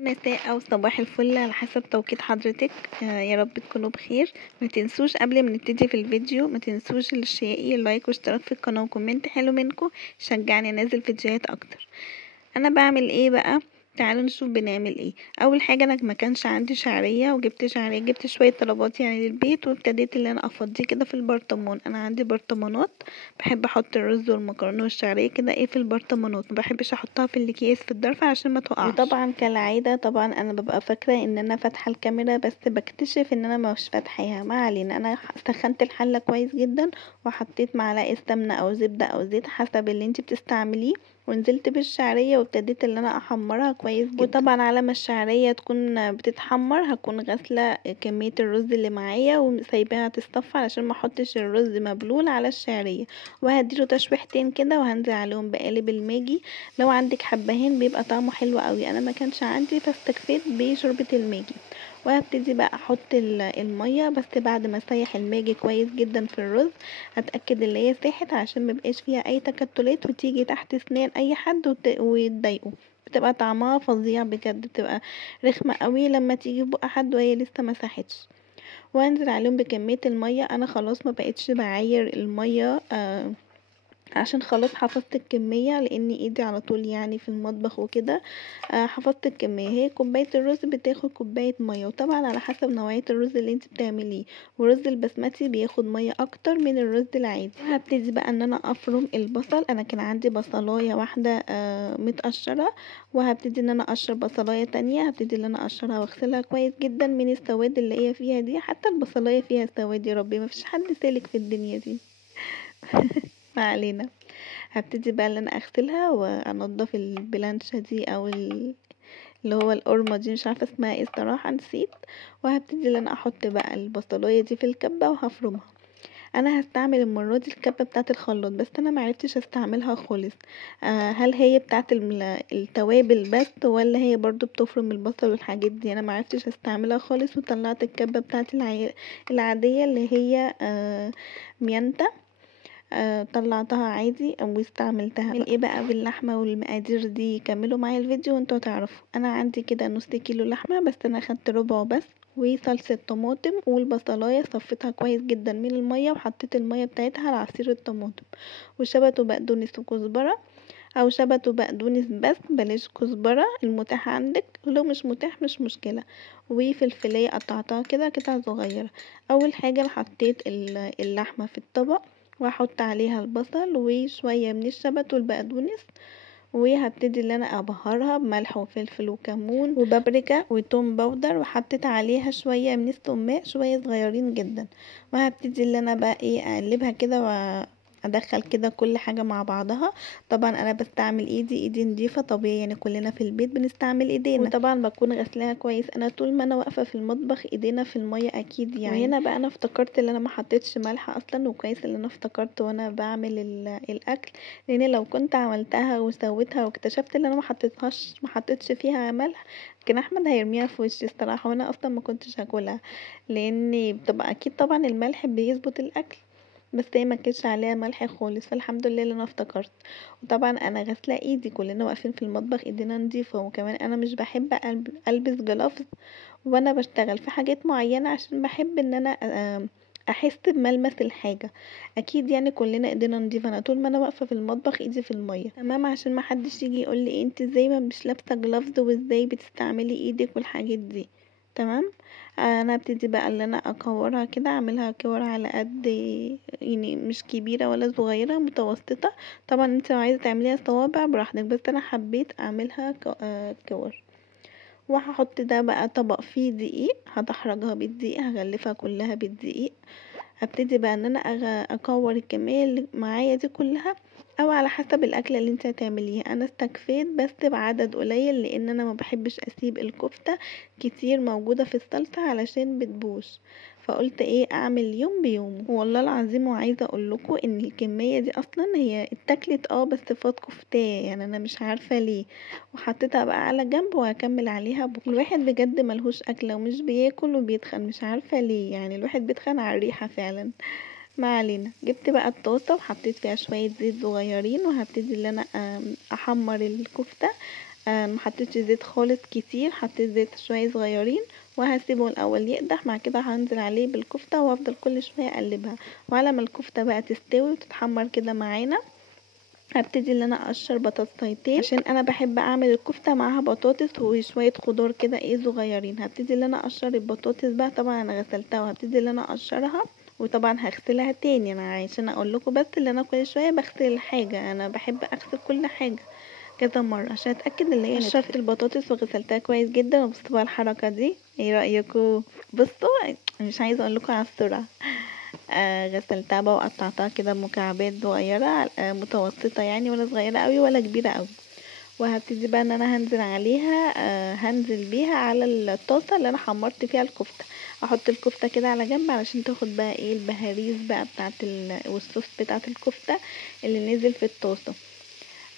مساء او صباح الفل على حسب توقيت حضرتك. يا رب تكونوا بخير. ما تنسوش قبل ما نبتدي في الفيديو، ما تنسوش اللايك واشتراك في القناه وكومنت حلو منكم شجعني انزل فيديوهات اكتر. انا بعمل ايه بقى؟ تعالوا نشوف بنعمل ايه. اول حاجه، انا ما كانش عندي شعريه وجبت شعريه، جبت شويه طلبات يعني للبيت، وابتديت اللي انا افضيه كده في البرطمان. انا عندي برطمانات، بحب احط الرز والمكرونه والشعريه كده ايه في البرطمانات، ما بحبش احطها في الاكياس في الضرفه عشان ما تقعش. وطبعا كالعاده طبعا انا ببقى فاكره ان انا فاتحه الكاميرا، بس بكتشف ان انا مش فاتحاها. ما علينا، انا سخنت الحله كويس جدا وحطيت معلقه سمنه او زبده او زيت حسب اللي انت بتستعمليه، ونزلت بالشعريه وابتديت ان انا احمرها كويس جدا. وطبعا على ما الشعريه تكون بتتحمر هكون غاسله كميه الرز اللي معايا وسايباها تصفى علشان ما احطش الرز مبلول على الشعريه، وهديله تشويحتين كده وهنزل عليهم بقالب الماجي. لو عندك حبهان بيبقى طعمه حلو قوي، انا ما كانش عندي فاستكفيت بشوربه الماجي. وهبتدي بقى احط الميه بس بعد ما اسيح الماجي كويس جدا في الرز، اتاكد ان هي ساحت عشان مبقاش فيها اي تكتلات وتيجي تحت اسنان اي حد ويتضايقوا. بتبقى طعمها فظيع بجد، بتبقى رخمه قوي لما تيجي في بق حد وهي لسه ما ساحتش. وانزل عليهم بكميه الميه. انا خلاص ما بقتش بعاير الميه عشان خلاص حفظت الكمية، لان ايدي على طول يعني في المطبخ وكده. حفظت الكمية، هي كوباية الرز بتاخد كوباية مية، وطبعا على حسب نوعية الرز اللي انت بتعمليه. والرز البسمتي بياخد مية اكتر من الرز العادي. وهبتدي بقى ان انا افرم البصل. انا كان عندي بصلاية واحدة متقشرة، وهبتدي ان انا اقشر بصلاية تانية. هبتدي ان انا اقشرها واغسلها كويس جدا من السواد اللي هي فيها دي، حتى البصلاية فيها سواد، يا ربي مفيش حد سالك في الدنيا دي. ما علينا. هبتدي بقى ان انا اغسلها وانضف البلانشة دي او اللي هو القرمة دي، مش عارفة اسمها ايه الصراحة، نسيت. وهبتدي ان انا احط بقى البصلاية دي في الكبة وهفرمها. انا هستعمل المرة دي الكبة بتاعة الخلاط، بس انا معرفتش استعملها خالص. هل هي بتاعة التوابل بس، ولا هي برضو بتفرم البصل والحاجات دي؟ انا معرفتش استعملها خالص، وطلعت الكبة بتاعة العادية اللي هي ميانتا. طلعتها عادي واستعملتها. اعمل ايه بقى باللحمه والمقادير دي؟ كملوا معايا الفيديو وانتوا تعرفوا. انا عندي كده نص كيلو لحمه، بس انا خدت ربعه بس. وصلصه طماطم، والبصلايه صفيتها كويس جدا من الميه وحطيت الميه بتاعتها على عصير الطماطم، وشبت وبقدونس وكزبره، او شبت وبقدونس بس بلاش كزبره، المتاح عندك، ولو مش متاح مش مشكله. وفلفلايه قطعتها كده قطع صغيره. اول حاجه أنا حطيت اللحمه في الطبق، واحط عليها البصل وشويه من الشبت والبقدونس، وهبتدي ان انا ابهرها بملح وفلفل وكمون وبابريكا وتوم باودر، وحطيت عليها شويه من الثوماء شويه صغيرين جدا. وهبتدي ان انا بقى ايه اقلبها كده ادخل كده كل حاجه مع بعضها. طبعا انا بستعمل ايدي نضيفه طبيعي، يعني كلنا في البيت بنستعمل ايدينا، وطبعا بكون غسلاها كويس. انا طول ما انا واقفه في المطبخ ايدينا في الميه اكيد يعني. وهنا بقى انا افتكرت ان انا ما حطيتش ملح اصلا، وكويس ان انا افتكرت وانا بعمل الاكل، لان لو كنت عملتها وسويتها واكتشفت ان انا ما حطيتش فيها ملح، كان احمد هيرميها في وشي الصراحه، وانا اصلا ما كنتش هاكلها، لان بتبقى اكيد طبعا الملح بيظبط الاكل، بس هي ما كانش عليها ملح خالص، فالحمد لله اللي انا افتكرت. وطبعا انا غاسله ايدي، كلنا واقفين في المطبخ ايدينا نضيفه، وكمان انا مش بحب البس جلافز وانا بشتغل في حاجات معينه، عشان بحب ان انا احس بملمس الحاجه. اكيد يعني كلنا ايدينا نضيفه. انا طول ما انا واقفه في المطبخ ايدي في الميه تمام، عشان ما حدش يجي يقول لي انت ازاي ما مش لابسه جلافز وازاي بتستعملي ايدك والحاجات دي. تمام. انا ابتدي بقى ان انا اكورها كده، اعملها كور على قد، يعني مش كبيره ولا صغيره، متوسطه. طبعا انت لو عايزه تعمليها صوابع براحتك، بس انا حبيت اعملها كور. وهحط ده بقى طبق فيه دقيق، هدحرجها بالدقيق، هغلفها كلها بالدقيق. هبتدي بقى ان انا اكور الكميه اللي معايا دي كلها، او على حسب الاكله اللي انت هتعمليها. انا استكفيت بس بعدد قليل، لان انا ما بحبش اسيب الكفته كتير موجوده في الصلصه علشان بتبوش، فقلت ايه اعمل يوم بيوم. والله العظيم وعايزه اقول لكم ان الكميه دي اصلا هي اتاكلت بس فات كفتاه، يعني انا مش عارفه ليه. وحطيتها بقى على جنب وهكمل عليها بكره. الواحد بجد ملهوش اكله ومش بياكل وبيتخن، مش عارفه ليه، يعني الواحد بيتخن على الريحه فعلا. ما علينا. جبت بقى الطاسه وحطيت فيها شويه زيت صغيرين، وهبتدي ان انا احمر الكفته. محطتش زيت خالص كتير، حطيت زيت شويه صغيرين وهسيبه الاول يقدح. مع كده هنزل عليه بالكفته وافضل كل شويه اقلبها. وعلى ما الكفته بقى تستوي وتتحمر كده معانا هبتدي ان انا اقشر بطاطسيتين، عشان انا بحب اعمل الكفته معاها بطاطس وشويه خضار كده صغيرين. هبتدي ان انا اقشر البطاطس بقى، طبعا انا غسلتها وهبتدي ان انا اقشرها، وطبعا هغسلها تاني. انا عشان اقول لكم بس اللي انا كل شويه بغسل الحاجه، انا بحب اغسل كل حاجه كذا مره عشان اتاكد ان هي قشرت البطاطس وغسلتها كويس جدا. وبصوا بقى الحركه دي، ايه رايكم؟ بصوا مش عايزه اقول لكم على السرعه. غسلتها بقى وقطعتها كده مكعبات صغيره، متوسطه يعني، ولا صغيره قوي ولا كبيره قوي. وهبتدي بقى ان انا هنزل عليها، هنزل بيها على الطاسه اللي انا حمرت فيها الكفته. احط الكفته كده على جنب علشان تاخد بقى البهاريز بقى بتاعه والصوص بتاعه الكفته اللي نزل في الطاسه.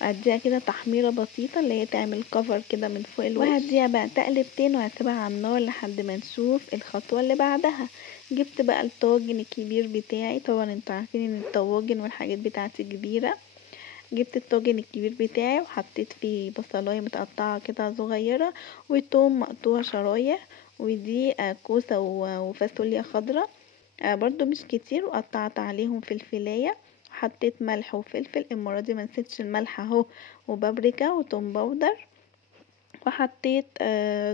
اديها كده تحميره بسيطه اللي هي تعمل كفر كده من فوق الوش، وهديها بقى تقلبتين وهسيبها على النار لحد ما نشوف الخطوه اللي بعدها. جبت بقى الطاجن الكبير بتاعي، طبعا انتوا عارفين ان الطواجن والحاجات بتاعتي كبيره. جبت الطاجن الكبير بتاعي وحطيت فيه بصلايه متقطعه كده صغيره، وتوم مقطوع شرايح، ودي كوسه وفاصوليا خضراء برضو مش كتير، وقطعت عليهم فلفلايه. حطيت ملح وفلفل، المره دي ما نسيتش الملح اهو، وبابريكا وتوم باودر. وحطيت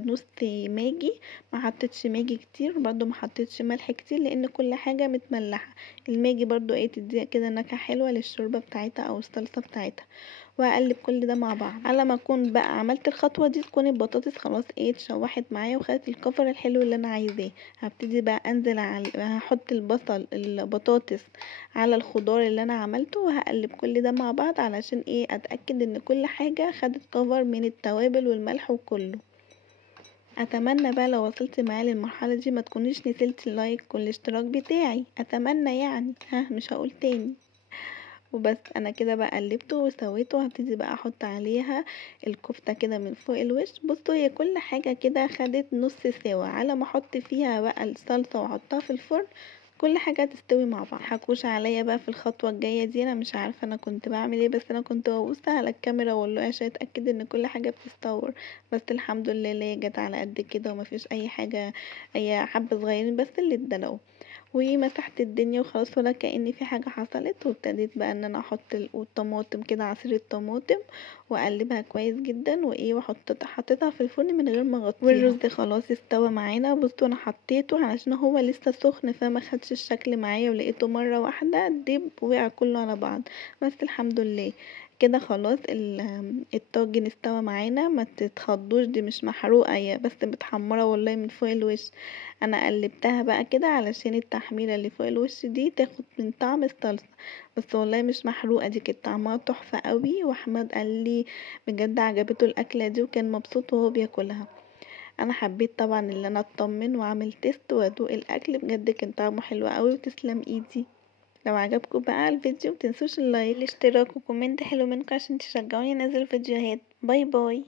نص ماجي، ما حطيتش ماجي كتير، برضو ما حطيتش ملح كتير لان كل حاجه متملحه. الماجي برضو تديها كده نكهه حلوه للشوربه بتاعتها او الصلصه بتاعتها. واقلب كل ده مع بعض على ما اكون بقى عملت الخطوه دي، تكون البطاطس خلاص اتشوحت معايا وخدت الكفر الحلو اللي انا عايزاه. هبتدي بقى انزل هحط البطاطس على الخضار اللي انا عملته، وهقلب كل ده مع بعض علشان اتاكد ان كل حاجه خدت كفر من التوابل والملح وكله. اتمنى بقى لو وصلت معايا للمرحله دي ما تكونيش نسيتي اللايك والاشتراك بتاعي، اتمنى يعني، مش هقول تاني. وبس انا كده بقى قلبته وسويته. هبتدي بقى احط عليها الكفته كده من فوق الوش. بصوا هي كل حاجه كده خدت نص سوا، على ما احط فيها بقى الصلصه واحطها في الفرن كل حاجه تستوي مع بعض. حكوش عليا بقى في الخطوه الجايه دي، انا مش عارفه انا كنت بعمل ايه، بس انا كنت ببص على الكاميرا والله عشان اتاكد ان كل حاجه بتستور. بس الحمد لله اللي هي جت على قد كده ومفيش اي حاجه، اي حبه صغيرين بس اللي اتدلقوا. ومسحت الدنيا وخلاص ولا كأن في حاجة حصلت. وابتديت بقى ان انا احط الطماطم كده، عصير الطماطم، واقلبها كويس جدا حطيتها في الفرن من غير ما اغطيها. والرز خلاص استوى معانا. بصوا انا حطيته علشان هو لسه سخن فما خدش الشكل معايا، ولقيته مره واحده دب وقع كله على بعض. بس الحمد لله كده خلاص الطاجن استوى معانا. ما تتخضوش، دي مش محروقه، هي بس متحمره والله من فوق الوش. انا قلبتها بقى كده علشان التحميره اللي فوق الوش دي تاخد من طعم الصلصه. بس والله مش محروقه، دي كانت طعمها تحفه قوي. واحمد قال لي بجد عجبته الاكله دي وكان مبسوط وهو بياكلها. انا حبيت طبعا ان انا اطمن واعمل تيست وادوق الاكل، بجد كان طعمه حلو قوي وتسلم ايدي. لو عجبكم بقى الفيديو متنسوش اللايك الاشتراك وكومنت حلو منكم عشان تشجعوني انزل فيديوهات. باي باي.